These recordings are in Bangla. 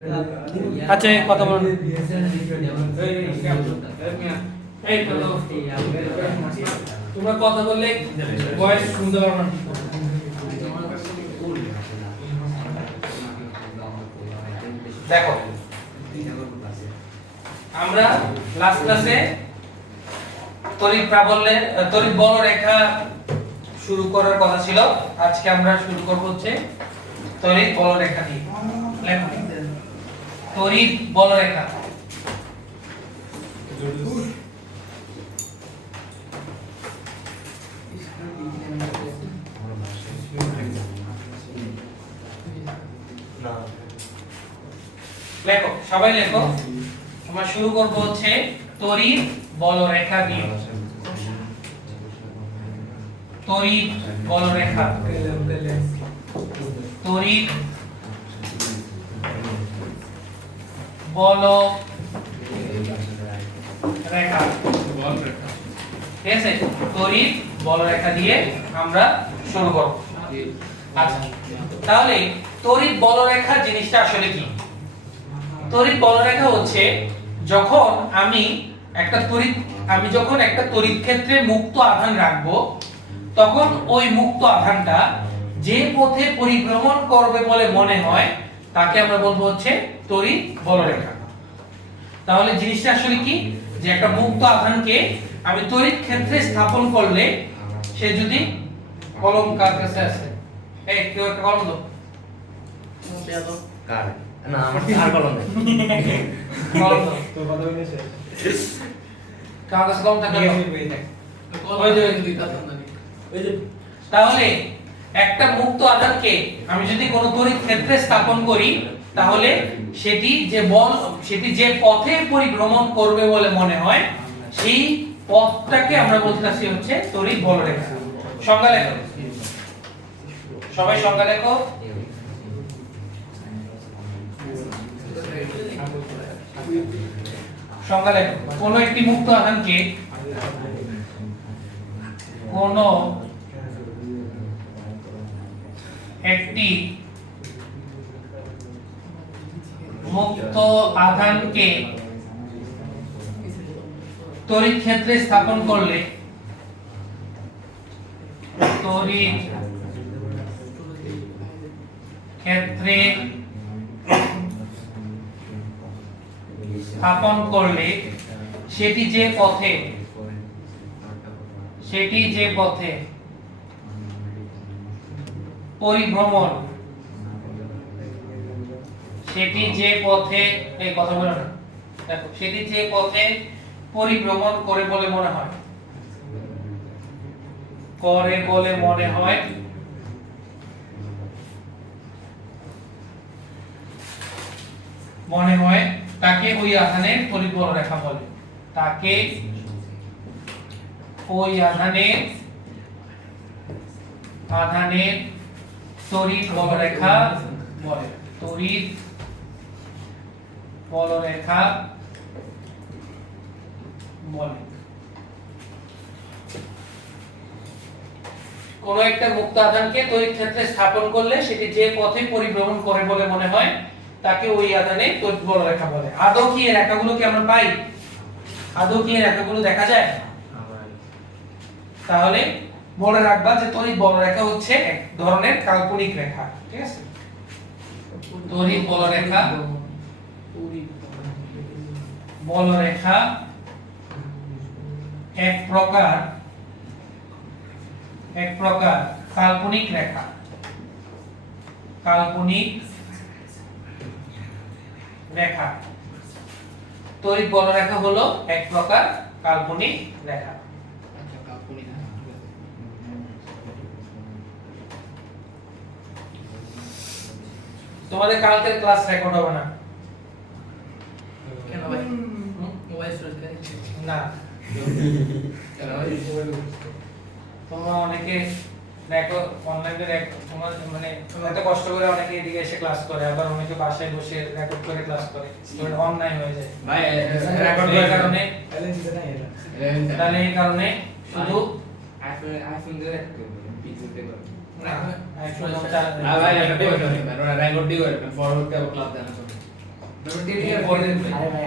আচ্ছা কথা বলুন। তোমরা কথা বললে ভয়েস শুনতে পারবে না। দেখো আমরা লাস্ট ক্লাসে তড়িৎ প্রাবল্যের তড়িৎ বলরেখা শুরু করার কথা ছিল। আজকে আমরা শুরু করব হচ্ছে তড়িৎ বলরেখা দিয়ে। লেখো তড়িৎ বলরেখা। লেখো সবাই লেখো। আমরা শুরু করব হচ্ছে তড়িৎ বলরেখা দিয়ে। তড়িৎ বলরেখা, তড়িৎ বলরেখা, ঠিক আছে? তড়িৎ বলরেখা দিয়ে আমরা শুরু করব। আচ্ছা, তাহলে তড়িৎ বলরেখা জিনিসটা আসলে কি? তড়িৎ বলরেখা হচ্ছে যখন আমি যখন একটা তড়িৎ ক্ষেত্রে মুক্ত আধান রাখবো, তখন ওই মুক্ত আধানটা যে পথে পরিভ্রমণ করবে বলে মনে হয় তাকে আমরা বলবো হচ্ছে তড়িৎ বলরেখা। তাহলে জিনিসটা আসলে কি, যে একটা মুক্ত আধানকে আমি তড়িৎ ক্ষেত্রে স্থাপন করলে, সে যদি কলম কার কাছে আছে, এই কেউ একটা কলম দাও। কার না আমার আর কলম নেই। কলম দাও তো কথা হইছে। কার কাছে কলম থাকে? ওই যে তাহলে একটা মুক্ত আধানকে আমি যদি কোনো তড়িৎ ক্ষেত্রে স্থাপন করি, তাহলে সেটি যে পথে পরিভ্রমণ করবে বলে মনে হয়, সেই পথটাকে আমরা বলতেছি হচ্ছে তড়িৎ বলরেখা। সংজ্ঞা লেখো সবাই, সংজ্ঞা লেখো। সংজ্ঞা লেখো। কোন একটি মুক্ত আধানকে তড়িৎ ক্ষেত্রে স্থাপন করলে, তড়িৎ ক্ষেত্রে স্থাপন করলে সেটি যে পথে পরিভ্রমণ, সেটি যে পথে, এই কথা বলো না, দেখো, সেটি যে পথে পরিভ্রমণ করে বলে মনে হয়, তাকে ওই আধানের তড়িৎ বলরেখা বলে। তাকে ওই আধানের তড়িৎ বলরেখা বলে। তড়িৎ বলরেখা বলে। কোন একটা মুক্ত আধানকে তড়িৎ ক্ষেত্রে স্থাপন করলে সেটি যে পথে পরিভ্রমণ করে বলে মনে হয় তাকে ওই আধানে তড়িৎ বলরেখা বলে। আদৌ কি এই রেখাগুলো কি আমরা পাই? আদৌ কি এই রেখাগুলো দেখা যায়? তাহলে মনে রাখবা যে তড়িৎ বলরেখা হচ্ছে এক ধরনের কাল্পনিক রেখা, ঠিক আছে? তড়িৎ বলরেখা এক প্রকার কাল্পনিক রেখা। তড়িৎ বলরেখা হলো এক প্রকার কাল্পনিক রেখা। তোমাদের কালকের ক্লাস রেকর্ড হবে না কেন ভাই? মোবাইল স্টোরেজ না, তোমরা অনেকে রেকর্ড অনলাইনে তোমার মানে এত কষ্ট করে অনেকে এদিকে এসে ক্লাস করে, আবার অনেকে বাসায় বসে রেকর্ড করে ক্লাস করে, এটা অনলাইন হয়ে যায় ভাই। রেকর্ড করার কারণে তাহলে এই কারণে শুধু আইফোন দিয়ে রেকর্ড করব, পিসিতে করব না, আইফোন ভাই রেকর্ড দিয়ে রেকর্ড ফরওয়ার্ড করে ক্লাস দেন। ইম্পর্টেন্ট আরে ভাই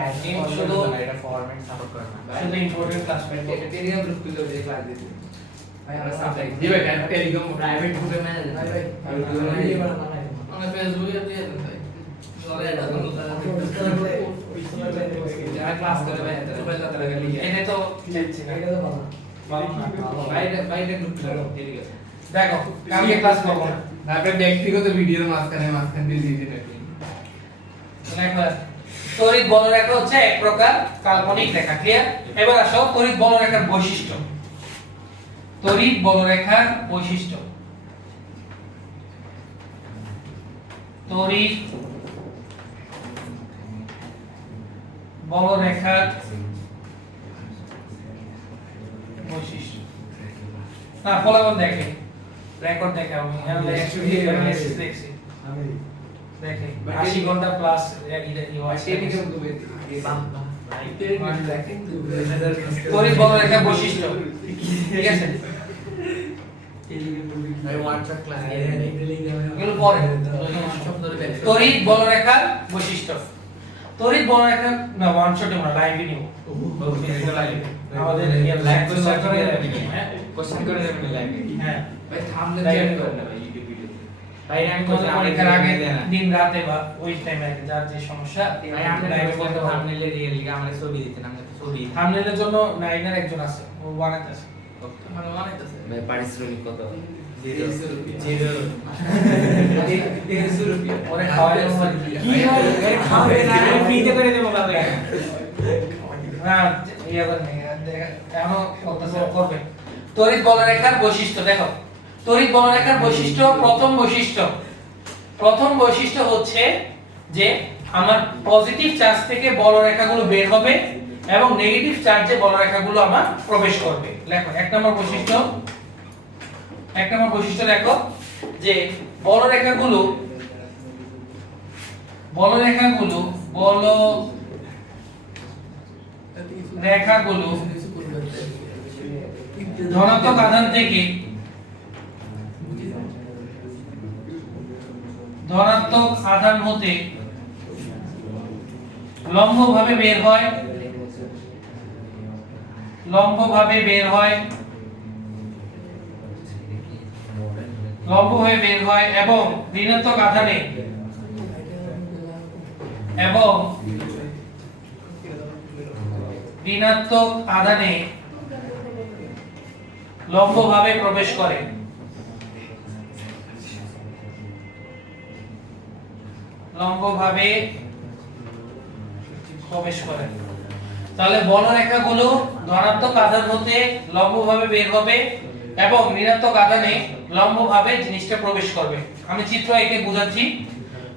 শুধু এটা ফরম্যাট সাপোর্ট করে না শুধু ইম্পর্টেন্ট ক্লাস পেয়ে এটা টেলিগ্রাম গ্রুপ খুলে ওই ক্লাস দিতে ভাই আমরা সাপ্লাই জি ভাই কেন টেলিগ্রাম প্রাইভেট গ্রুপে ম্যানেজ ভাই ভাই আমরা ফেসবুকে দিয়ে দেন ভাই চলে এটা তো যারা ক্লাস করে ভাই তারা লিখে এটা তো চেয়েছি না ভালো না বাইরে বাইরে গ্রুপ খুলে টেলিগ্রাম দেখো কালকে ক্লাস করবো না তারপরে ব্যক্তিগত ভিডিওর মাঝখানে দিয়ে দিয়েছেন আপনি দেখো তড়িৎ বলরেখা হচ্ছে এক প্রকার কাল্পনিক রেখা ক্লিয়ার এবার আসো তড়িৎ বলরেখার বৈশিষ্ট্য তড়িৎ বলরেখার বৈশিষ্ট্য তড়িৎ বলরেখার বৈশিষ্ট্য না ফলাফল দেখে রেকর্ড দেখে আমি দেখছি দেখে 80 ঘন্টা প্লাস টেলিগ্রাম গ্রুপে তড়িৎ বলরেখার বৈশিষ্ট্য ঠিক আছে ভাই হোয়াটসঅ্যাপ ক্লাস এগুলো পরে তড়িৎ বলরেখার বৈশিষ্ট্য তড়িৎ বলরেখা না ওয়ান শটে আমরা লাইভে নিব আমাদের লাইভ কোশ্চেন করে হ্যাঁ কোশ্চেন করে দেবেন লাইভে হ্যাঁ ভাই থামলে Live চেক এ করেন না ভাই ইউটিউব ভিডিও ভাই আমি কোন পরীক্ষার আগে দিন রাতে বা ওই টাইমে যার যে সমস্যা ভাই আপনি লাইভে বলতে পারবো থামনেলে রিয়েল লিখে আমরা ছবি দিতেন আমরা তো ছবি থাম্বনেলের জন্য নাইনার একজন আছে ও বানাইতেছে মানে বানাইতেছে ভাই পারিশ্রমিক কত ওরে খাওয়ালে কি ভাই খাবে না ফ্রিতে করে দেবো বাবা না ইয়া করে নেই এখনো করতেছে করবে তড়িৎ বলরেখার বৈশিষ্ট্য দেখো তড়িৎ বলরেখার বৈশিষ্ট্য প্রথম বৈশিষ্ট্য হচ্ছে যে আমার পজিটিভ চার্জ থেকে বলরেখাগুলো বের হবে এবং নেগেটিভ চার্জে বলরেখাগুলো আমার প্রবেশ করবে দেখো এক নম্বর বৈশিষ্ট্য দেখো যে বলরেখাগুলো ধনাত্মক আধান থেকে ধনাত্মক আধান হতে লম্বভাবে বের হয় এবং ঋণাত্মক আধানে লম্বভাবে প্রবেশ করে তাহলে বলরেখাগুলো ধনাত্মক আধান হতে লম্বভাবে বের হবে এবং ঋণাত্মক আধানে লম্বভাবে জিনিসটা প্রবেশ করবে আমি চিত্র এঁকে বোঝাচ্ছি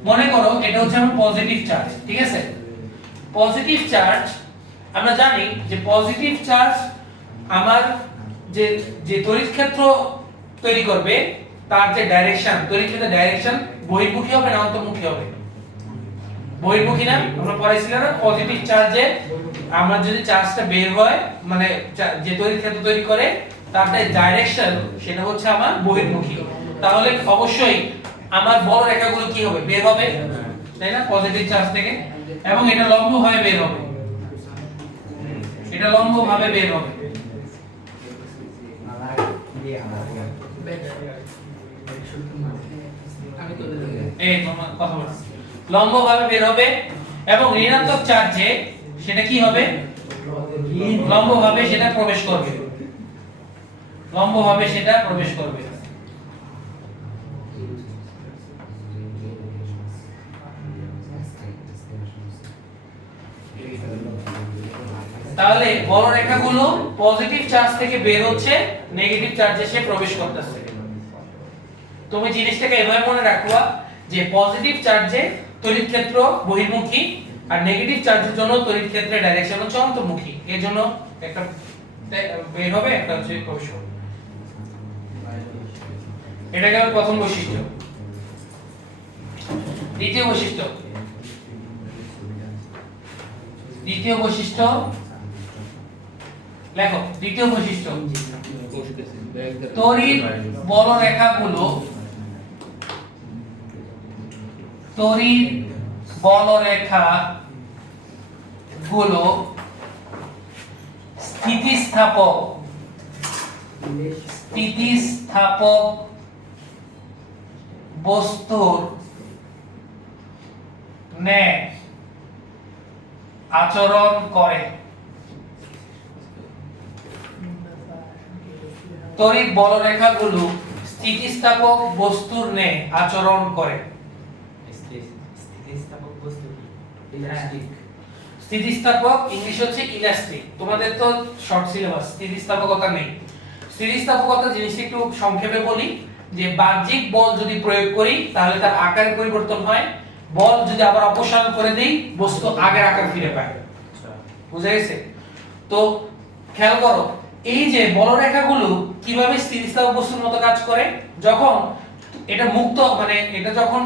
মনে করো এটা হচ্ছে আমার পজিটিভ চার্জ ঠিক আছে পজিটিভ চার্জ আমরা জানি যে পজিটিভ চার্জ আমার যে তড়িৎ ক্ষেত্র তৈরি করবে তার যে ডাইরেকশন তড়িৎ ক্ষেত্রের ডাইরেকশন বহির্মুখী হবে না অন্তর্মুখী হবে বহির্মুখী না আমরা পড়াইছিলাম না পজিটিভ চার্জে আমার যদি চার্জটা বের হয় মানে যে তড়িৎ ক্ষেত্র তৈরি করে তার যে ডাইরেকশন সেটা হচ্ছে আমার বহির্মুখী তাহলে অবশ্যই আমার বলরেখাগুলো কি হবে বের হবে তাই না পজিটিভ চার্জ থেকে এবং এটা লম্বভাবে বের হবে এই তোমার কথা বলছি লম্বভাবে বের হবে এবং ঋণাত্মক চার্জে সেটা কি হবে লম্বভাবে সেটা প্রবেশ করবে তাহলে বলরেখাগুলো পজিটিভ চার্জ থেকে বের হচ্ছে নেগেটিভ চার্জে সে প্রবেশ করতেছে তুমি জিনিসটাকে এভাবে মনে রাখবা যে পজিটিভ চার্জে তড়িৎ ক্ষেত্র বহির্মুখী আর নেগেটিভ চার্জের জন্য তড়িৎ ক্ষেত্রের ডাইরেকশন হচ্ছে অন্তর্মুখী এর জন্য একটা বের হবে একটা হচ্ছে প্রবেশ হবে এটা গেল প্রথম বৈশিষ্ট্য দ্বিতীয় বৈশিষ্ট্য লেখো দ্বিতীয় বৈশিষ্ট্য তড়িৎ বলরেখা গুলো স্থিতিস্থাপক বস্তুর ন্যায় আচরণ করে। তড়িৎ বলরেখাগুলো স্থিতিস্থাপক বস্তুর ন্যায় আচরণ করে। স্থিতিস্থাপক বস্তু কি? ইলাস্টিক। স্থিতিস্থাপক ইংলিশ হচ্ছে ইলাস্টিক। তোমাদের তো শর্ট সিলেবাস, স্থিতিস্থাপকতা নেই। স্থিতিস্থাপকতা জিনিসটা একটু সংক্ষেপে বলি যে বাহ্যিক বল যদি প্রয়োগ করি তাহলে তার আকার পরিবর্তন হয়, বল যদি আবার অপসারণ করে দেই বস্তু আগের আকার ফিরে পায়। বুঝা গেছে? তো খেয়াল করো এই যে বলরেখাগুলো কিভাবে স্থিতিস্থাপক বস্তুর মতো কাজ করে। যখন এটা মুক্ত মানে এটা যখন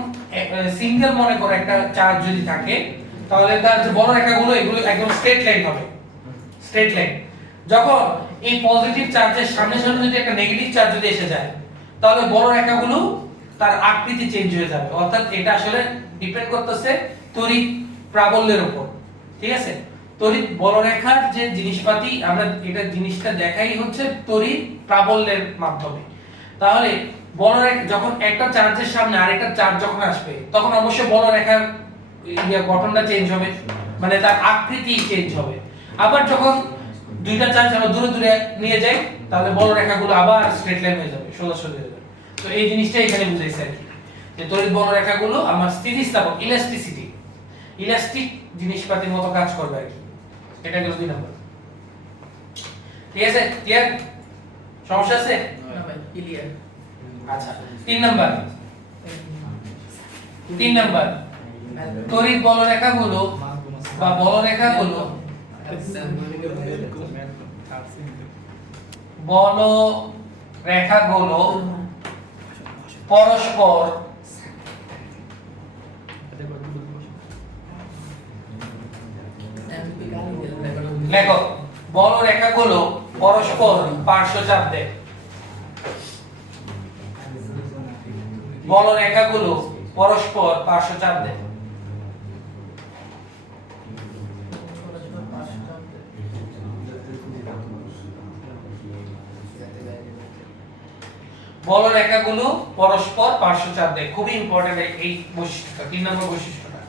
সিঙ্গেল মনে করে একটা চার্জ যদি থাকে তাহলে তার যে বলরেখাগুলো এগুলো একদম স্ট্রেট লাইন হবে, স্ট্রেট লাইন। যখন এই পজিটিভ চার্জের সামনে সামনে যদি একটা নেগেটিভ চার্জ যদি এসে যায় তাহলে বলরেখাগুলো তার আকৃতি চেঞ্জ হয়ে যাবে। অর্থাৎ এটা আসলে ডিপেন্ড করতেছে তড়িৎ প্রাবল্যের উপর। ঠিক আছে? তড়িৎ বলরেখার যে জিনিসপাতি আমরা এটা জিনিসটা দেখাই হচ্ছে তড়িৎ প্রাবল্যের মাধ্যমে। তাহলে বলরেখা যখন একটা চার্জের সামনে আরেকটা চার্জ যখন আসবে তখন অবশ্যই বলরেখার গঠনটা চেঞ্জ হবে, মানে তার আকৃতি চেঞ্জ হবে। আবার যখন দুইটা চার্জ আমরা দূরে দূরে নিয়ে যাই তাহলে বলরেখাগুলো আবার স্ট্রেট লাইন হয়ে যাবে, সোজা সোজা হয়ে যাবে। তো এই জিনিসটা এখানে বুঝাইছে আর কি, যে তড়িৎ বলরেখাগুলো আমার স্থিতিস্থাপক ইলাস্টিসিটি ইলাস্টিক জিনিসপাতির মতো কাজ করবে আর কি। এটা গেল 2 নাম্বার। ঠিক আছে? ক্লিয়ার? সমস্যা আছে? না ভাই ক্লিয়ার। আচ্ছা 3 নাম্বার। 3 নাম্বার তড়িৎ বলরেখাগুলো বা বলরেখাগুলো পরস্পর লেখো বলরেখাগুলো পরস্পর পার্শ্বচাপ দেয়। বলরেখাগুলো পরস্পর পার্শ্বচাপ দেয়। বলরেখাগুলো পরস্পর পার্শ্বচাপ দেয়। খুবই ইম্পর্টেন্ট এই বৈশিষ্ট্যটা, 3 নম্বর বৈশিষ্ট্যটা।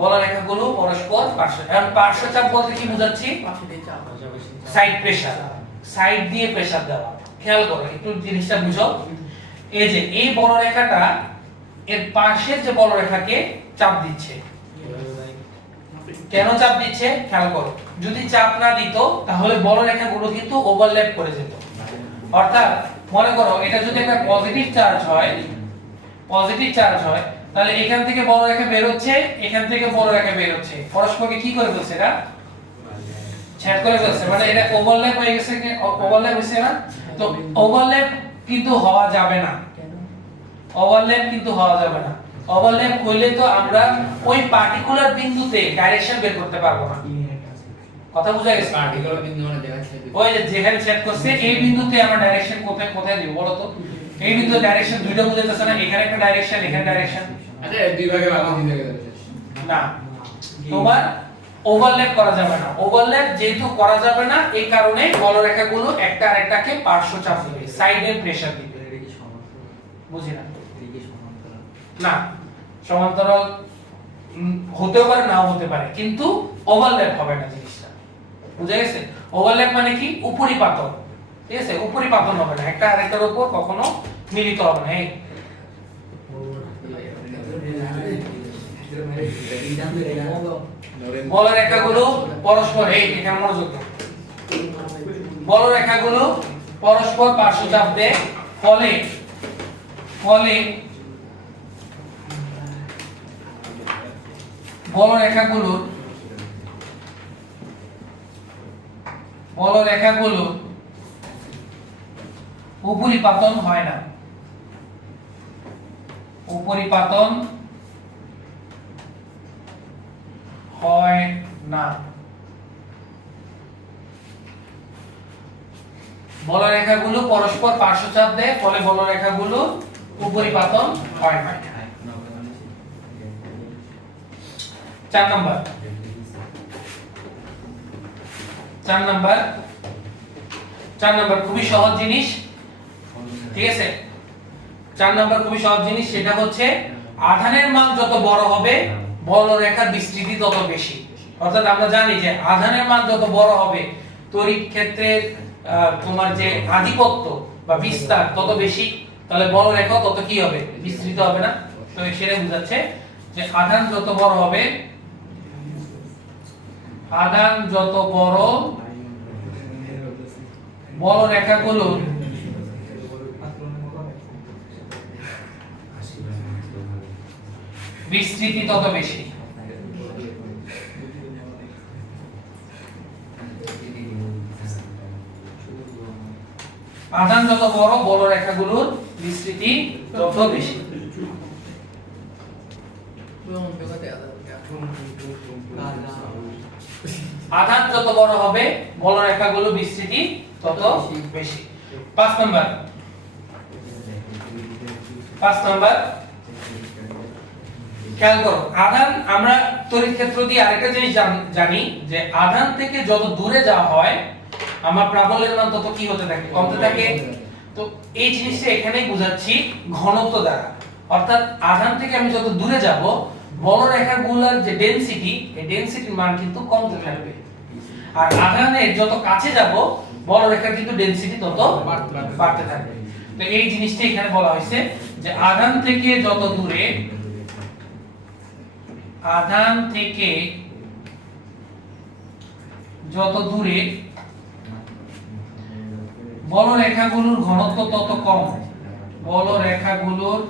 বলরেখাগুলো পরস্পর পার্শ্ব। এখন পার্শ্বচাপ বলতে কি বোঝাচ্ছি? সাইড প্রেসার, সাইড দিয়ে প্রেসার দেওয়া। খেয়াল করো একটু জিনিসটা বুঝো। এই যে এই বলরেখাটা এর পাশের যে বলরেখাকে চাপ দিচ্ছে। কেন চাপ দিচ্ছে খেয়াল করো। যদি চাপ না দিত তাহলে বলরেখাগুলো কিন্তু ওভারল্যাপ করে যেত। অর্থাৎ মনে করো এটা যদি একটা পজিটিভ চার্জ হয়, তাহলে এখান থেকে বলরেখা বের হচ্ছে, এখান থেকে বলরেখা বের হচ্ছে, পরস্পরকে কি করে ফেলছে? এটা ছেদ করে ফেলছে, মানে এটা ওভারল্যাপ হয়ে গেছে। ওভারল্যাপ হইছে না? তো ওভারল্যাপ কিন্তু হওয়া যাবে না। ওভারল্যাপ হইলে তো আমরা ওই পার্টিকুলার বিন্দুতে ডাইরেকশন বের করতে পারবো না। কথা বুঝা গেছে? পার্টিকুলার বিন্দু মানে দেখাচ্ছে ওই যে যেখানে সেট করছে এই বিন্দুতে আমরা ডাইরেকশন কোথায় দিব বলো তো? এই বিন্দুতে ডাইরেকশন দুইটা বুঝাইতেছে না, এখানে একটা ডাইরেকশন, এখানে ডাইরেকশন। আচ্ছা দুই ভাগে ভাগ দিতে গেলে না, তোমার ওভারল্যাপ করা যাবে না। ওভারল্যাপ যেহেতু করা যাবে না এই কারণে বলরেখাগুলো একটা আরেকটাকে পার্শ্বচাপ দিবে, সাইডে প্রেসার দিবে। বুঝি না? না, সমান্তরাল হতেও পারে নাও হতে পারে, কিন্তু ওভারল্যাপ হবে না জিনিসটা। বুঝা গেছে? ওভারল্যাপ মানে কি? উপরিপাতন। ঠিক আছে? উপরিপাতন হবে না, একটা আরেকটার উপর কখনো মিলিত হবে না। এই বলরেখাগুলো পরস্পর, এই এখানে মনোযোগ দাও। বলরেখাগুলো পরস্পর পার্শ্বচাপ দেয়, ফলে বলরেখাগুলো উপরিপাতন হয় না। উপরিপাতন হয় না। বলরেখাগুলো পরস্পর পার্শ্বচাপ দেয়, ফলে বলরেখাগুলো উপরিপাতন হয় না। 4 নাম্বার 4 নাম্বার খুবই সহজ জিনিস, ঠিক আছে। 4 নাম্বার খুবই সহজ জিনিস, সেটা হচ্ছে আধানের মান যত বড় হবে বলরেখার বিস্তৃতি তত বেশি। অর্থাৎ আমরা জানি যে আধানের মান যত বড় হবে তড়িৎ ক্ষেত্রের তোমার যে আধিপত্য বা বিস্তার তত বেশি, তাহলে বলরেখা তত কি হবে, বিস্তৃত হবে না। তো সেটা বোঝাচ্ছে যে আধান যত বড় হবে, আধান যত বড় বলরেখাগুলো বিস্তৃতি তত বেশি। আধান যত বড় বলরেখাগুলোর বিস্তৃতি তত বেশি। আধান যত বড় হবে বলরেখাগুলো বিস্তৃতি তত বেশি। 5 নাম্বার খেয়াল করো, আধান আমরা তড়িৎ ক্ষেত্র দিয়ে আরেকটা জিনিস জানি যে আধান থেকে যত দূরে যাওয়া হয় আমার প্রাবল্যের মান তত কি হতে থাকে, কমতে থাকে। তো এই জিনিসটা এখানেই বোঝাচ্ছি ঘনত্ব দ্বারা। অর্থাৎ আধান থেকে আমি যত দূরে যাব বলরেখাগুলোর যে ডেনসিটি, এই ডেনসিটির মান কিন্তু কমতে থাকবে। আর আধানের যত কাছে যাব বলরেখার কিন্তু ডেনসিটি তত বাড়তে থাকবে। তো এই জিনিসটা এখানে বলা হয়েছে যে আধান থেকে যত দূরে, আধান থেকে যত দূরে বলরেখাগুলোর ঘনত্ব তত কম, বলরেখাগুলোর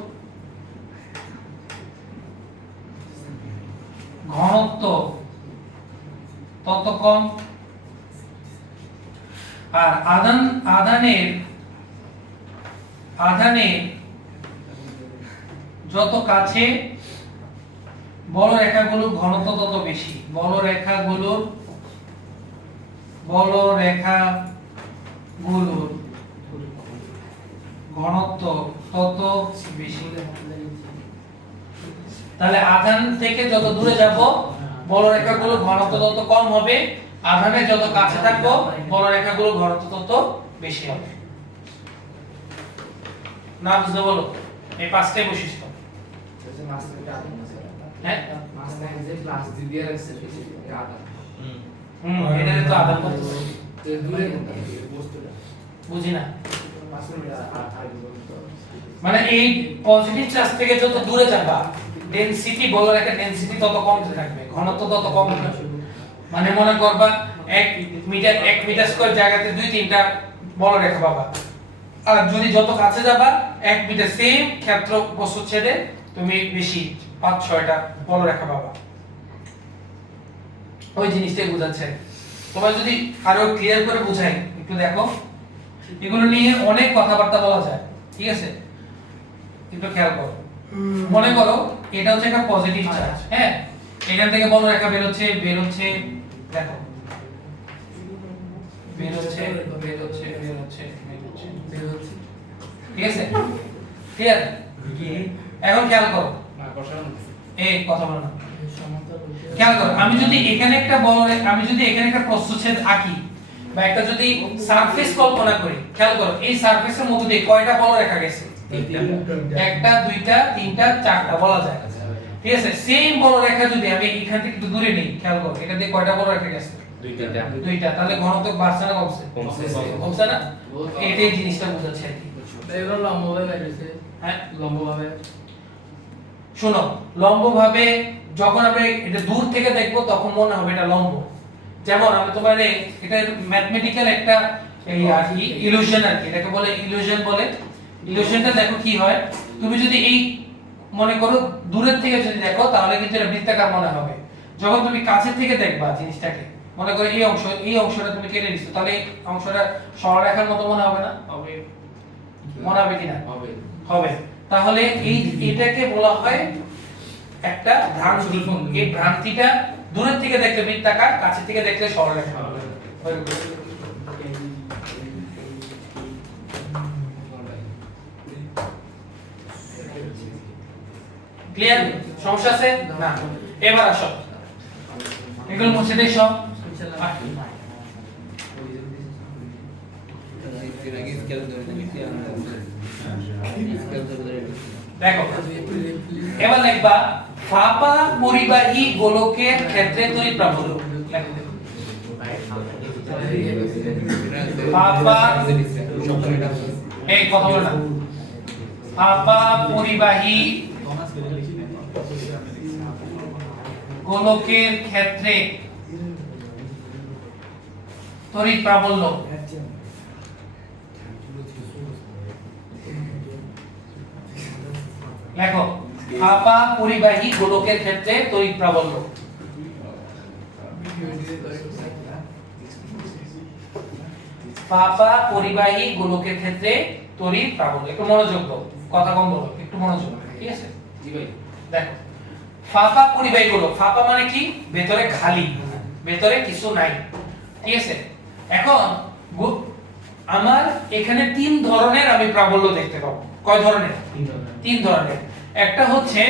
ঘনত্ব তত কম। আর আধানের যত কাছে বলরেখাগুলোর ঘনত্ব তত বেশি, বলরেখাগুলোর ঘনত্ব তত বেশি। তাহলে আধান থেকে যত দূরে যাব বলরেখাগুলোর ঘনত্ব তত কম হবে, আধানের যত কাছে থাকবো বলরেখাগুলোর ঘনত্ব তত বেশি হবে। না বুঝতে বলো, এই 5টাই বৈশিষ্ট্য। হ্যাঁ, এটারে তো আধান বলতেছে, বুঝি না। মানে এই পজিটিভ চার্জ থেকে যত দূরে যাবা ডেনসিটি, বলরেখার ডেনসিটি তত কমতে থাকবে, ঘনত্ব তত কম থাকবে। মানে মনে করবা 1 মিটার স্কয়ার জায়গাতে 2-3টা বলরেখা পাবা। আর যদি যত কাছে যাবা 1 মিটার সেম ক্ষেত্র প্রস্থচ্ছেদে তুমি বেশি 5-6টা বলরেখা পাবা। ওই জিনিসটাই বোঝাচ্ছে। তোমরা যদি আরো ক্লিয়ার করে বুঝাই একটু দেখো, এগুলো নিয়ে অনেক কথাবার্তা বলা যায়, ঠিক আছে। একটু খেয়াল করো, মনে করো এটা হচ্ছে একটা পজিটিভ চার্জ, হ্যাঁ, এখান থেকে বলরেখা বের হচ্ছে, দেখো বের হচ্ছে, ঠিক আছে, ক্লিয়ার। এখন খেয়াল করো, এই কথা বলো না, খেয়াল করো, আমি যদি এখানে একটা প্রস্থচ্ছেদ আঁকি বা একটা যদি সারফেস কল্পনা করি, খেয়াল করো এই সারফেসের মধ্যে দিয়ে কয়টা বলরেখা গেছে, 1টা 2টা 3টা 4টা বলা যায়, ঠিক আছে। সেম বলরেখা যদি আমি এখান থেকে একটু দূরে নেই, খেয়াল করো এটা দিয়ে কয়টা বলরেখা গেছে, 2টা। তাহলে ঘনত্ব বাড়ছে না কমছে না? এটাই জিনিসটা বোঝাচ্ছে আর কি। এগুলো লম্বভাবে বাইরেছে, হ্যাঁ লম্বভাবে। শোনো, লম্বভাবে যখন আমরা এটা দূর থেকে দেখবো তখন মনে হবে এটা লম্ব। যেমন আমি তোমারে এটা ম্যাথমেটিক্যাল একটা এই আর কি ইলুশন আর কি, এটাকে বলে ইলুশন বলে। ইলুশনটা দেখো কি হয়, তুমি যদি এই মনে করো দূরের থেকে যদি দেখো তাহলে কিন্তু এটা বৃত্তাকার মনে হবে। যখন তুমি কাছের থেকে দেখবা জিনিসটাকে, মনে করো এই অংশটা তুমি কেটে নিছো, তাহলে এই অংশটা সরলরেখার মতো মনে হবে না? মনে হবে কিনা? হবে। তাহলে এটাকে বলা হয় একটা ভ্রান্তি। এই ভ্রান্তিটা দূরের থেকে দেখলে বৃত্তাকার, কাছে থেকে দেখলে সরলরেখা হবে। ক্লিয়ার? সমস্যা আছে না? এবার আসো, এগুলো মুছে দেই সব। দেখো এবার লিখবা ফাঁপা পরিবাহী গোলকের ক্ষেত্রে তড়িৎ প্রাবল্য। ফাঁপা এই কথা বলো না, ফাঁপা পরিবাহী গোলকের ক্ষেত্রে তড়িৎ প্রাবল্য। লেখো ফাঁপা পরিবাহী গোলকের ক্ষেত্রে তড়িৎ প্রাবল্য। ফাঁপা পরিবাহী গোলকের ক্ষেত্রে তড়িৎ প্রাবল্য। একটু মনোযোগ দাও, কথা কম বলো, একটু মনোযোগ, ঠিক আছে? জি ভাই। দেখো ফাঁপা পরিবাহী গোলক, ফাঁপা মানে কি? ভেতরে খালি, ভেতরে কিছু নাই, ঠিক আছে? এখন আমার এখানে তিন ধরনের আমি প্রাবল্য দেখতে পাবো। কয় ধরনের? তিন ধরনের। একটা হচ্ছে,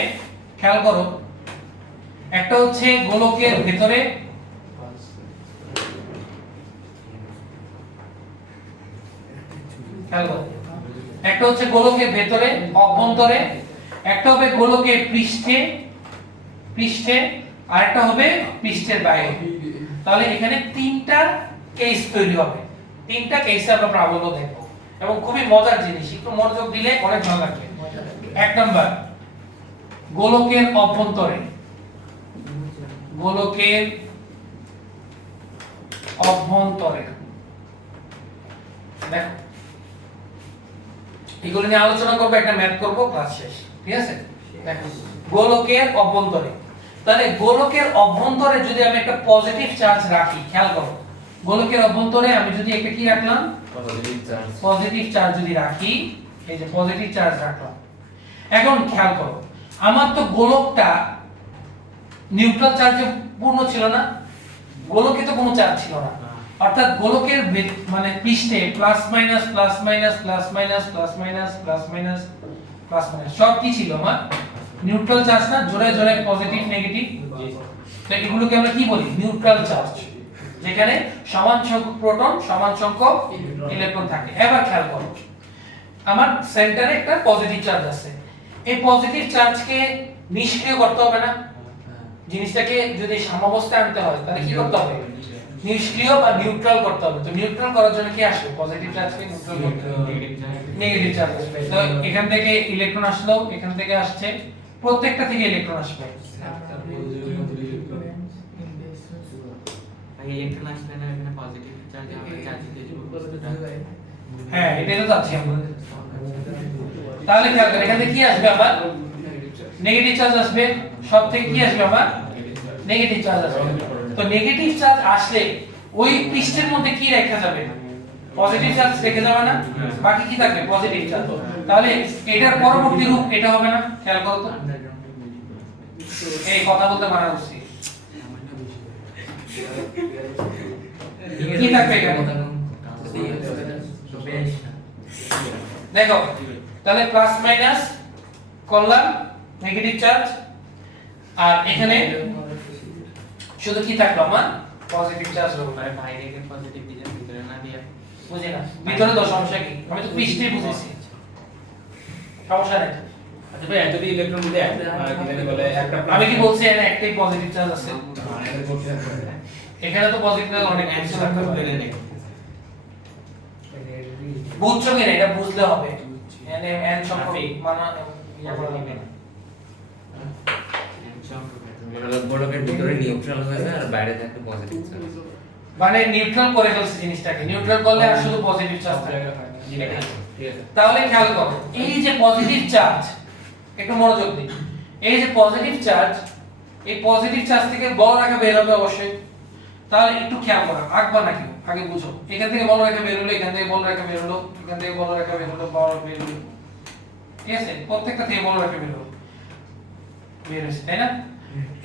খেয়াল করো, একটা হচ্ছে গোলকের ভেতরে, খেয়াল করো, একটা হচ্ছে গোলকের ভেতরে অভ্যন্তরে, একটা হবে গোলকের পৃষ্ঠে, পৃষ্ঠে, আর একটা হবে পৃষ্ঠের বাইরে। তাহলে এখানে তিনটা কেস তৈরি হবে, তিনটা কেসে আমরা প্রাবল্য দেখব এবং খুবই মজার জিনিস, একটু মনোযোগ দিলে অনেক ভালো লাগবে। এক নাম্বার গোলকের অভ্যন্তরে, গোলকের অভ্যন্তরে দেখো, এগুলো নিয়ে আলোচনা করবো, একটা ম্যাথ করব, ক্লাস শেষ, ঠিক আছে? দেখো গোলকের অভ্যন্তরে, তাহলে গোলকের অভ্যন্তরে যদি আমি একটা পজিটিভ চার্জ রাখি, খেয়াল করো, গোলকের অভ্যন্তরে আমি যদি একটা কি রাখলাম, পজিটিভ চার্জ যদি রাখি, এই যে পজিটিভ চার্জ রাখলাম। এখন খেয়াল করো, আমার তো গোলকটা নিউট্রাল চার্জে পূর্ণ ছিল না, গোলকে তো কোনো চার্জ ছিল না, অর্থাৎ গোলকের মানে পৃষ্ঠে plus minus plus minus plus minus plus minus plus minus plus minus সব কি ছিল আমার? নিউট্রাল চার্জ না, জোড়ে জোড়ে পজিটিভ নেগেটিভ। তো এগুলোকে আমরা কি বলি? নিউট্রাল চার্জ, যেখানে সমান সংখ্যক প্রোটন সমান সংখ্যক ইলেকট্রন থাকে। এবার খেয়াল করো, আমার সেন্টারে একটা পজিটিভ চার্জ আছে, এই পজিটিভ চার্জকে নিষ্ক্রিয় করতে হবে না? জিনিসটাকে যদি সাম্যাবস্থায় আনতে হয় তাহলে কি করতে হবে? নিষ্ক্রিয় বা নিউট্রাল করতে হবে। তো নিউট্রাল করার জন্য কি আসবে? পজিটিভ চার্জকে নিউট্রাল করতে হবে, নেগেটিভ চার্জ আসবে। তো এখান থেকে ইলেকট্রন আসলো, এখান থেকে আসছে, প্রত্যেকটা থেকে ইলেকট্রন আসবে। ইলেকট্রন আসলে না এখানে পজিটিভ চার্জ আমরা চার্জ দিতে দিব। হ্যাঁ, এটাই তো চাচ্ছি আমরা। তাহলে খেয়াল করো, এখান থেকে কি আসবে? আবার নেগেটিভ চার্জ আসবে, সব থেকে কি আসবে? আবার নেগেটিভ চার্জ আসবে। তো নেগেটিভ চার্জ আসলে ওই পৃষ্ঠের মধ্যে কি রেখা যাবে? পজিটিভ চার্জ রেখে যাবে না? বাকি কি থাকবে? Positive charge. তাহলে এটার পরবর্তী রূপ এটা হবে না? খেয়াল করো তো, এই কথা বলতে মানা করছি, কি থাকবে এখানে? দেখো তাহলে প্লাস মাইনাস করলাম নেগেটিভ চার্জ, আর এখানে শুধু কি থাকলো? আমার পজিটিভ চার্জ রইল। আরে বাইরে থেকে পজিটিভ দিলে ভিতরে না দিয়া বুঝি না, ভিতরে তো সমস্যা কি? আমি তো পৃষ্ঠে বুঝেছি, সমস্যা নেই। আচ্ছা ভাই, এতটি ইলেকট্রন দিলে কিভাবে বলে একটা আমি কি বলছি এখানে একটাই পজিটিভ চার্জ আছে? এখানে তো পজিটিভ চার্জ অনেক কিছু থাকতে পারে। বুঝছো কি না? এটা বুঝলে হবে। এন এন সংখ্যক মানে ইয়া করা লাগবে না। গোলকের ভিতরে নিউট্রাল হয়ে যায় আর বাইরে থাকে পজিটিভ চার্জ। মানে নিউট্রাল করে ফেলছে জিনিসটাকে, নিউট্রাল করলে আর শুধু পজিটিভ চার্জ থাকে। ঠিক আছে। তাহলে খেয়াল করো, এই যে পজিটিভ চার্জ, একটু মনোযোগ দিন, এই যে পজিটিভ চার্জ, এই পজিটিভ চার্জ থেকে বল রেখা বের হবে অবশ্যই। তাহলে একটু খেয়াল করো, আঁকবা নাকি আগে বুঝো। এখান থেকে বল রেখা বের হলো, এখান থেকে বল রেখা বের হলো, এখান থেকে বল রেখা বের হলো, বল বের হলো, ঠিক আছে? প্রত্যেকটা থেকে বল রেখা বের হলো, বের হয়েছে, তাই না?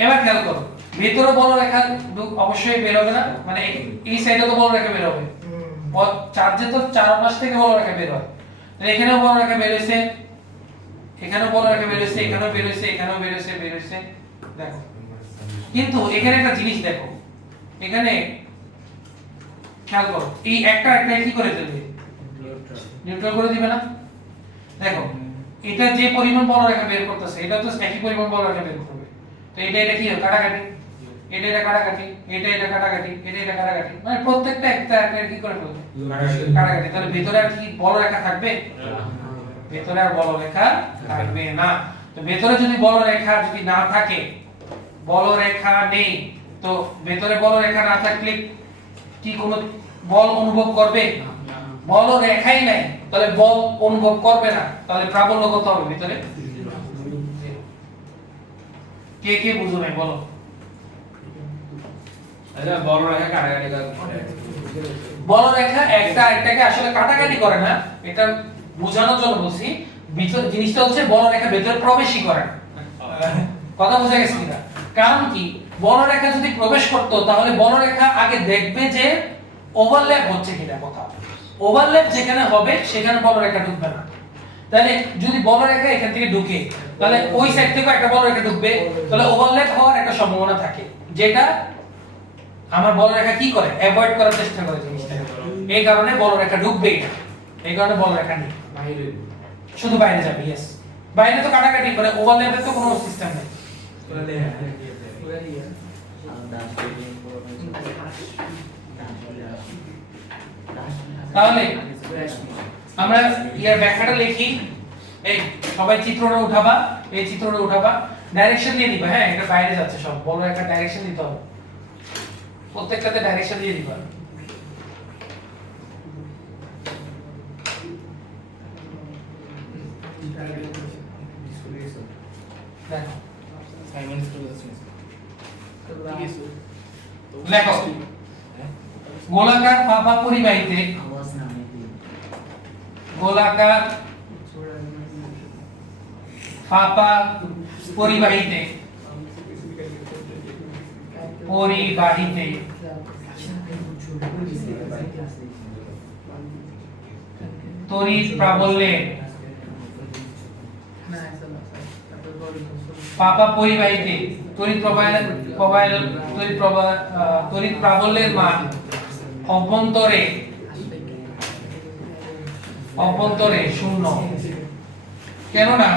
এবার খেয়াল করো, ভিতরে বল রেখা অবশ্যই বের হবে না, মানে এই সাইডে তো বল রেখা বের হবে, চার্জে তো চার পাশ থেকে বল রেখা বের হয়। তাহলে এখানেও বল রেখা বের হয়েছে, এখানেও বল রেখা বের হয়েছে, এখানেও বের হয়েছে, এখানেও বের হয়েছে, বের হয়েছে। দেখো কিন্তু এখানে একটা জিনিস দেখো, এখানে খেয়াল করো, এই একটা একটা কি করে ফেলবে? নিউট্রাল করে দিবে না? দেখো এটা যে পরিমাণ বলরেখা বের করতেছে এটা তো একই পরিমাণ বলরেখা বের করবে, তো এটা কি হয়? কাটাকাটি, এটা কাটাকাটি, এটা কাটাকাটি, এটা কাটাকাটি, মানে প্রত্যেকটা একটা একটা কি করে ফেলবে কাটাকাটি। তাহলে ভিতরে আর কি বলরেখা থাকবে? ভেতরে আর বলরেখা থাকবে না। তো ভেতরে যদি বলরেখা যদি না থাকে, বলরেখা নেই, তো ভেতরে বলরেখা না থাকলে কি কোনো বল অনুভব করবে? বলরেখাই নাই, তাহলে বল অনুভব করবে না, তাহলে প্রাবল্য কত হবে ভিতরে? কে কে বুঝো নাই বলো? আচ্ছা বড় রেখা কাটাকাটি করে বলরেখা একটা আরেকটাকে আসলে কাটাকাটি করে না, এটা বোঝানোর জন্য বলছি। ভিতর জিনিসটা হচ্ছে বলরেখা ভেতরে প্রবেশই করে না। কথা বোঝা গেছে কিনা? কারণ কি, বলরেখা যদি প্রবেশ করতো তাহলে বলরেখা আগে দেখবে যে ওভারল্যাপ হচ্ছে কিনা কোথাও। ওভারল্যাপ যেখানে হবে সেখানে বলরেখা ঢুকবে না। তাহলে যদি বলরেখা এখান থেকে ঢুকে, তাহলে ওই সাইড থেকে একটা বলরেখা ঢুকবে, তাহলে ওভারল্যাপ হওয়ার একটা সম্ভাবনা থাকে, যেটা আমার বলরেখা কি করে? অ্যাভয়েড করার চেষ্টা করে জিনিসটা। এই কারণে বলরেখা ঢুকবেই না, এই কারণে বলরেখা নেই, বাইরে শুধু বাইরে যাবে। ইয়েস, বাইরে তো কাটাকাটি করে, ওভারল্যাপের তো কোনো সিস্টেম নেই। তাহলে আমরা ইয়ার ব্যাখ্যাটা লিখি। এই সবাই চিত্রটা উঠাবা, এই চিত্রটা উঠাবা, ডাইরেকশন দিয়ে দিবা। হ্যাঁ, এটা বাইরে যাচ্ছে সব, বড় একটা ডাইরেকশন দিতে হবে, প্রত্যেকটাতে ডাইরেকশন দিয়ে দিবা। দেখো লেখো, গোলাকার ফাঁপা পরিবাহীতে, গোলাকার ফাঁপা পরিবাহীতে, পরিবাহীতে তড়িৎ প্রাবল্যের, ফাঁপা পরিবাহীতে তড়িৎ প্রাবল্যের মান অভ্যন্তরে শূন্য। কেননা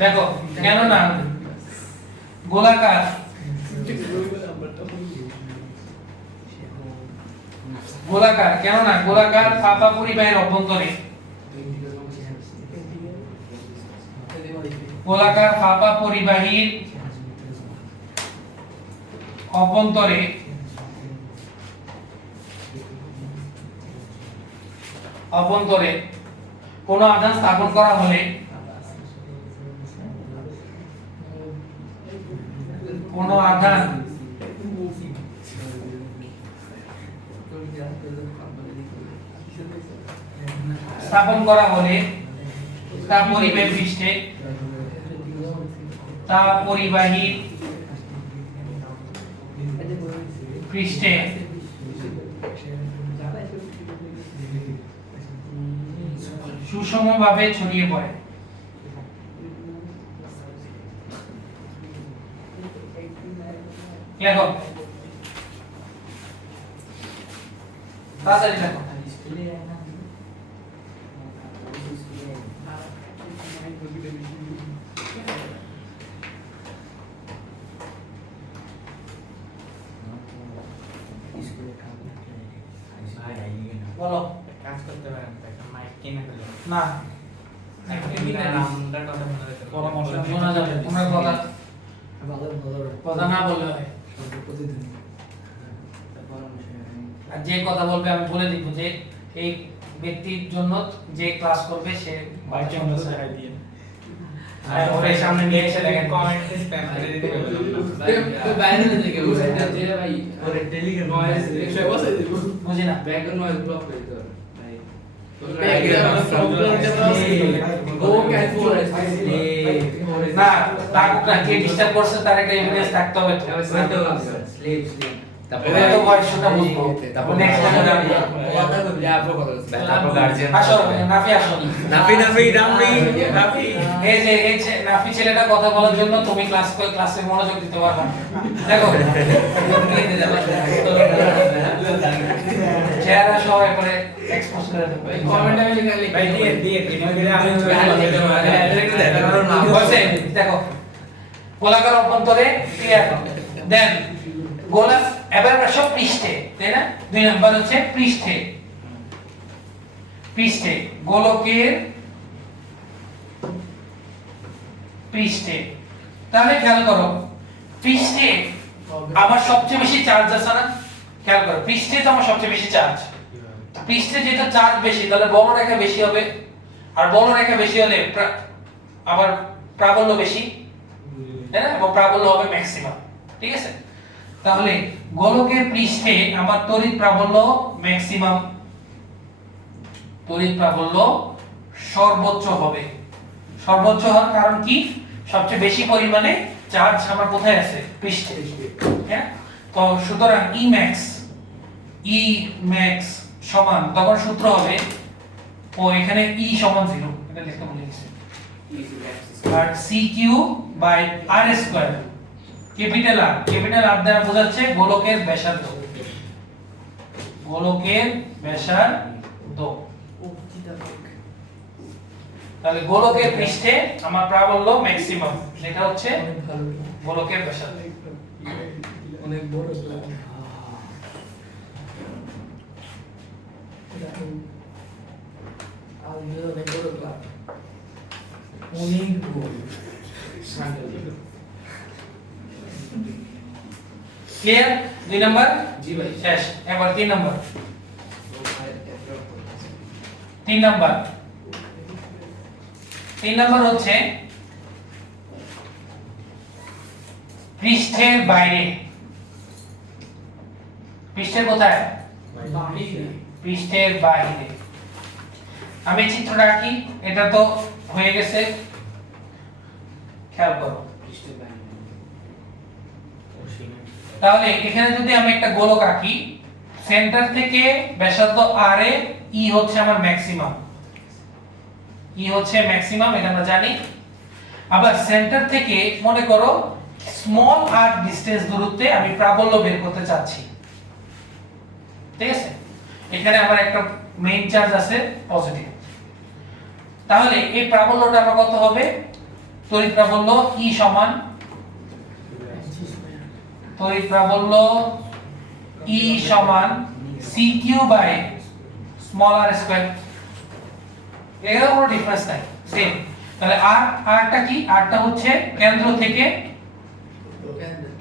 দেখো, কেননা গোলাকার ফাঁপা পরিবাহীর অভ্যন্তরে, গোলাকার ফাঁপা পরিবাহীর অভ্যন্তরে কোন আধান স্থাপন করা হলে, কোন আধান স্থাপন করা হলে তা পরিবাহী পৃষ্ঠে, তা পরিবাহী পৃষ্ঠে সুষমভাবে ছড়িয়ে পড়ে। লেখো, তাড়াতাড়ি লেখো। বলো, কাজ করতে পারেন তো, একটা মাইক কিনে ফেলো না পরামর্শ শোনা যাবে, তোমরা কথা না বললে হয়। আর যে কথা বলবে আমি বলে দিব যে এই ব্যক্তির জন্য যে ক্লাস করবে সে বাইকে আমরা দেখাই দিয়ে আর ওর সামনে নিয়ে এসে দেখেন কমেন্টে স্প্যাম করে দিতে বললাম বাইরে থেকে বসে ভাই ওরে টেলিগ্রাম নয়েজ একশো বসে দিব বুঝি না। ব্যাকগ্রাউন্ড নয়েজ ব্লক করে দিতে হবে ভাই না, তাকে কে ডিস্টার্ব করছে তার একটা এভিডেন্স থাকতে হবে তো। স্লিপ তারপর এটা তো বয়সটা বুঝবো তারপর নেক্সট টাইম কথা কবি তারপর গার্জিয়ান আসো নাফি আসো নাফি নাফি নাফি নাফি এই যে নাফি ছেলেটা কথা বলার জন্য তুমি ক্লাসে মনোযোগ দিতে পারবে না। দেখো চেহারা সহ একবারে এক্সপোজ করে দেবো কমেন্ট আমি লিখে ভাই দিয়ে দিয়ে আমি বসে দেখো গোলাকার অভ্যন্তরে ক্লিয়ার দেন গোলা এবার সব পৃষ্ঠে তাই না 2 নাম্বার হচ্ছে পৃষ্ঠে পৃষ্ঠে গোলকের পৃষ্ঠে তাহলে খেয়াল করো পৃষ্ঠে আমার সবচেয়ে বেশি চার্জ আছে না খেয়াল করো পৃষ্ঠে তো আমার সবচেয়ে বেশি চার্জ পৃষ্ঠে যেটা চার্জ বেশি তাহলে বলরেখা বেশি হবে আর বলরেখা বেশি হলে আবার প্রাবল্য বেশি তাই না এবং প্রাবল্য হবে ম্যাক্সিমাম ঠিক আছে তাহলে গোলকের পৃষ্ঠে আমার তড়িৎ প্রাবল্য ম্যাক্সিমাম তড়িৎ প্রাবল্য সর্বোচ্চ হবে সর্বোচ্চ হওয়ার কারণ কি সবচেয়ে বেশি পরিমাণে চার্জ আমার কোথায় আছে পৃষ্ঠে হ্যাঁ তো সুতরাং ই ম্যাক্স সমান তখন সূত্র হবে ও এখানে ই সমান 0 এটা লিখতে ভুলে গেছি আর CQ by R square capital R দ্বারা বোঝাচ্ছে গোলকের ব্যাসার্ধ গোলকের ব্যাসার্ধ তাহলে গোলকের পৃষ্ঠে আমার প্রাবল্য ম্যাক্সিমাম যেটা হচ্ছে গোলকের ব্যাসার্ধ অনেক বড় ক্লাব অনেক বড় ক্লাব অনেক বড় ক্লিয়ার 2 নাম্বার জি ভাই শেষ এবার 3 নাম্বার 3 নাম্বার হচ্ছে পৃষ্ঠের বাইরে পৃষ্ঠের কোথায় পৃষ্ঠের বাইরে আমি চিত্রটা আঁকি এটা তো হয়ে গেছে খেয়াল করো তাহলে এখানে যদি আমি একটা গোলক আঁকি সেন্টার থেকে ব্যাসার্ধ r এ ই হচ্ছে আমার ম্যাক্সিমাম এটা আমরা জানি আবার সেন্টার থেকে মনে করো স্মল r ডিসটেন্স দূরত্বে আমি প্রাবল্য বের করতে চাচ্ছি ঠিক আছে এখানে আমার একটা মেইন চার্জ আছে পজিটিভ তাহলে এই প্রাবল্যটা আমার কত হবে তড়িৎ প্রাবল্য ই সমান তড়িৎ প্রাবল্য ই সমান CQ by small r square এর কোনো ডিফারেন্স নাই সেম তাহলে rটা কি rটা হচ্ছে কেন্দ্র থেকে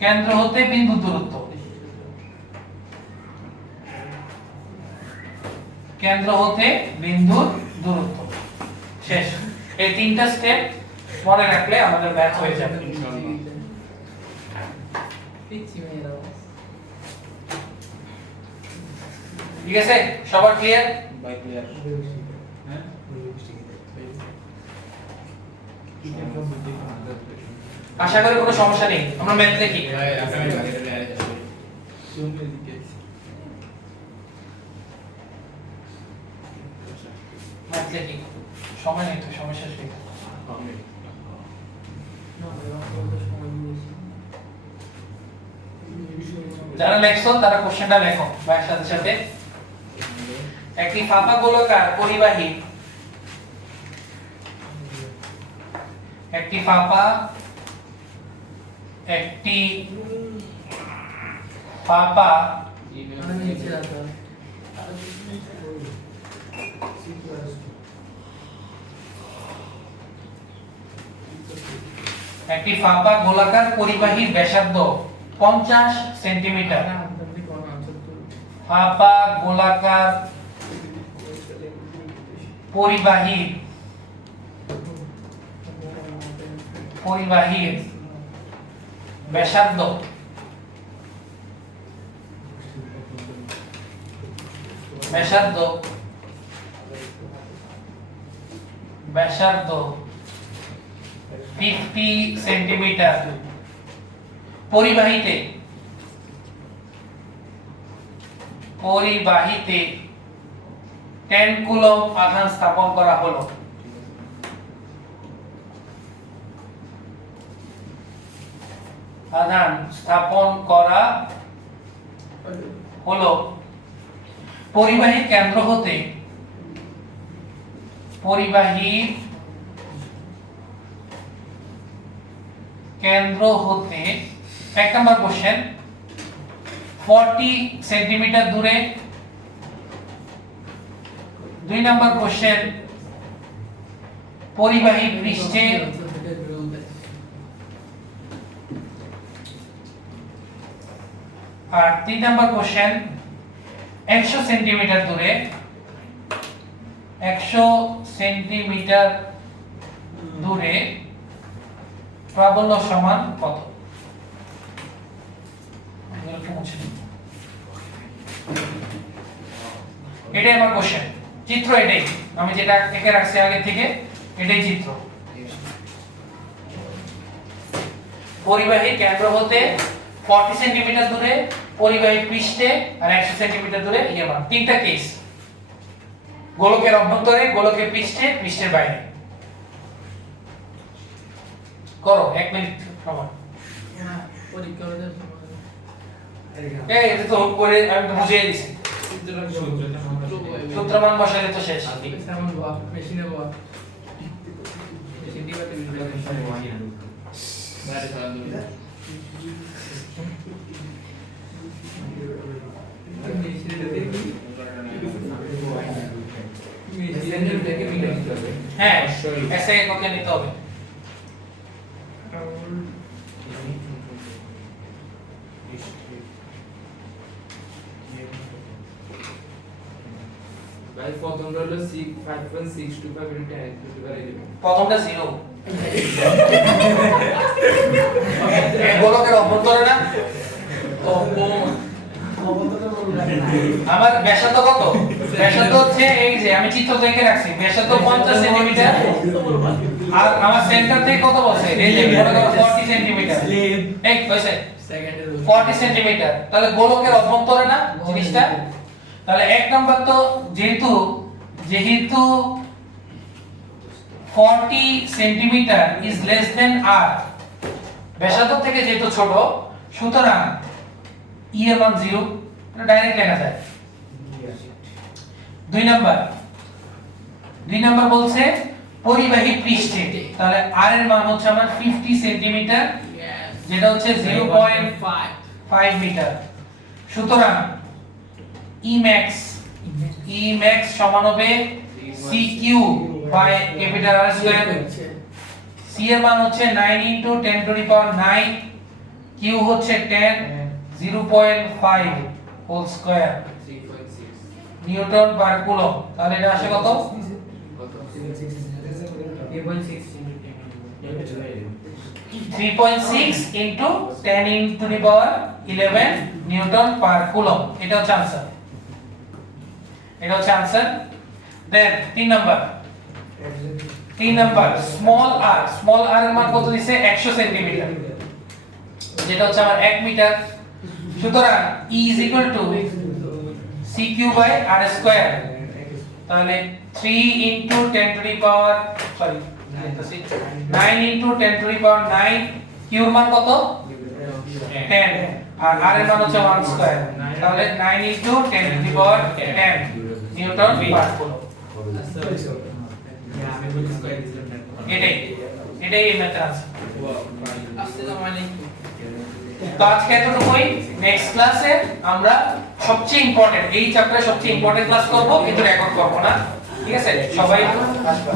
কেন্দ্র হতে বিন্দু দূরত্ব কেন্দ্র হতে বিন্দুর দূরত্ব শেষ এই তিনটা স্টেপ মনে রাখলে আমাদের ম্যাথ হয়ে যাবে ঠিক আছে সবার ক্লিয়ার বাই ক্লিয়ার আশা করি কোনো সমস্যা নেই আমরা ম্যাথ দেখি ভাই আসামি বাগের আরে যাবে ম্যাথ দেখি সময় নেই তো সমস্যা শেষ যারা লেখছো তারা কোশ্চেনটা লেখো ভাইয়ের সাথে সাথে একটি ফাঁপা গোলাকার পরিবাহী একটি ফাঁপা একটি ফাঁপা গোলাকার পরিবাহীর ব্যাসার্ধ 50 সেন্টিমিটার ফাঁপা গোলাকার পরিবাহীর ব্যাসার্ধ ব্যাসার্ধ 50 সেন্টিমিটার পরিবাহীতে পরিবাহীতে 10 কুলম্ব আধান স্থাপন করা হলো। আধান স্থাপন করা হলো পরিবাহী কেন্দ্র হতে এক নম্বর কোশ্চেন 40 সেন্টিমিটার দূরে। 2 নম্বর কোশ্চেন পরিবাহী পৃষ্ঠে আর 3 নম্বর কোশ্চেন 100 সেন্টিমিটার দূরে 100 সেন্টিমিটার দূরে প্রাবল্য সমান কত? এটাই আমার কোশ্চেন, চিত্র এটাই, আমি যেটা এঁকে রাখছি আগে থেকে এটাই চিত্র। পরিবাহী কেন্দ্র হতে 40 সেন্টিমিটার দূরে, পরিবাহী পৃষ্ঠে আর 100 সেন্টিমিটার দূরে মান। তিনটা কেস, গোলকের অভ্যন্তরে, গোলকের পৃষ্ঠে, পৃষ্ঠের বাইরে। করো 1 মিনিট সময়। পরীক্ষা হতে এই এটা তো করে আমি তো বুঝিয়ে দিছি, সূত্রমান বসালে তো শেষ। সেমন বাপ মেশিনে বাপ মেশিন দিবাতে বাইরে চলা দূরে হ্যাঁ এসে ওকে নিতে হবে। ভাই প্রথমটা হলো 5.625 ইনটু 10 টু দি পাওয়ার 11 প্রথমটা 0 এই গোলকের অভ্যন্তরে না আমার ব্যাসার্ধ কত? ব্যাসার্ধ হচ্ছে এই যে আমি চিত্র দেখে রাখছি, ব্যাসার্ধ 50 সেন্টিমিটার আর আমার সেন্টার থেকে কত বলছে? এই যে মনে করো 40 সেন্টিমিটার, এই কইছে সেকেন্ডের 40 সেন্টিমিটার, তাহলে গোলকের অভ্যন্তরে না জিনিসটা। তাহলে এক নাম্বার তো যেহেতু 40 centimetre is less than r, ব্যাসার্ধ থেকে যেহেতু ছোট, সুতরাং e এর মান 0, এটা ডাইরেক্ট লেখা যায়। 2 নাম্বার বলছে পরিবাহী পৃষ্ঠে, তাহলে r এর মান হচ্ছে আমার 50 সেন্টিমিটার, যেটা হচ্ছে 0.5 মিটার। সুতরাং Emax সমান হবে CQ by capital R square. C এর মান হচ্ছে 9 into 10 to the power 9, Q হচ্ছে 10, 0.5 whole square 3.6 newton per coulomb. তাহলে এটা আসে কত? কত 3.6 into 10 into the power 11 newton per coulomb. এটা হচ্ছে आंसर, এটা হচ্ছে answer. Then 3 number small r এর মান কত দিছে? 100 সেন্টিমিটার, যেটা হচ্ছে আমার 1 মিটার। সুতরাং E is equal to CQ by R square, তাহলে 3 into 10 to the power 9 into 10 to the power 9, Q এর মান কত? 10 আর R এর মান হচ্ছে 1 স্কয়ার, তাহলে 9 into 10 to the power 10 Newton per coulomb. এটাই এই ম্যাথের आंसर। আসসালামু আলাইকুম। তো আজকে এতটুকুই। নেক্সট ক্লাসে আমরা সবচেয়ে ইম্পর্টেন্ট, এই চ্যাপ্টারে সবচেয়ে ইম্পর্টেন্ট ক্লাস করব, কিন্তু রেকর্ড করব না, ঠিক আছে? সবাই আসবে।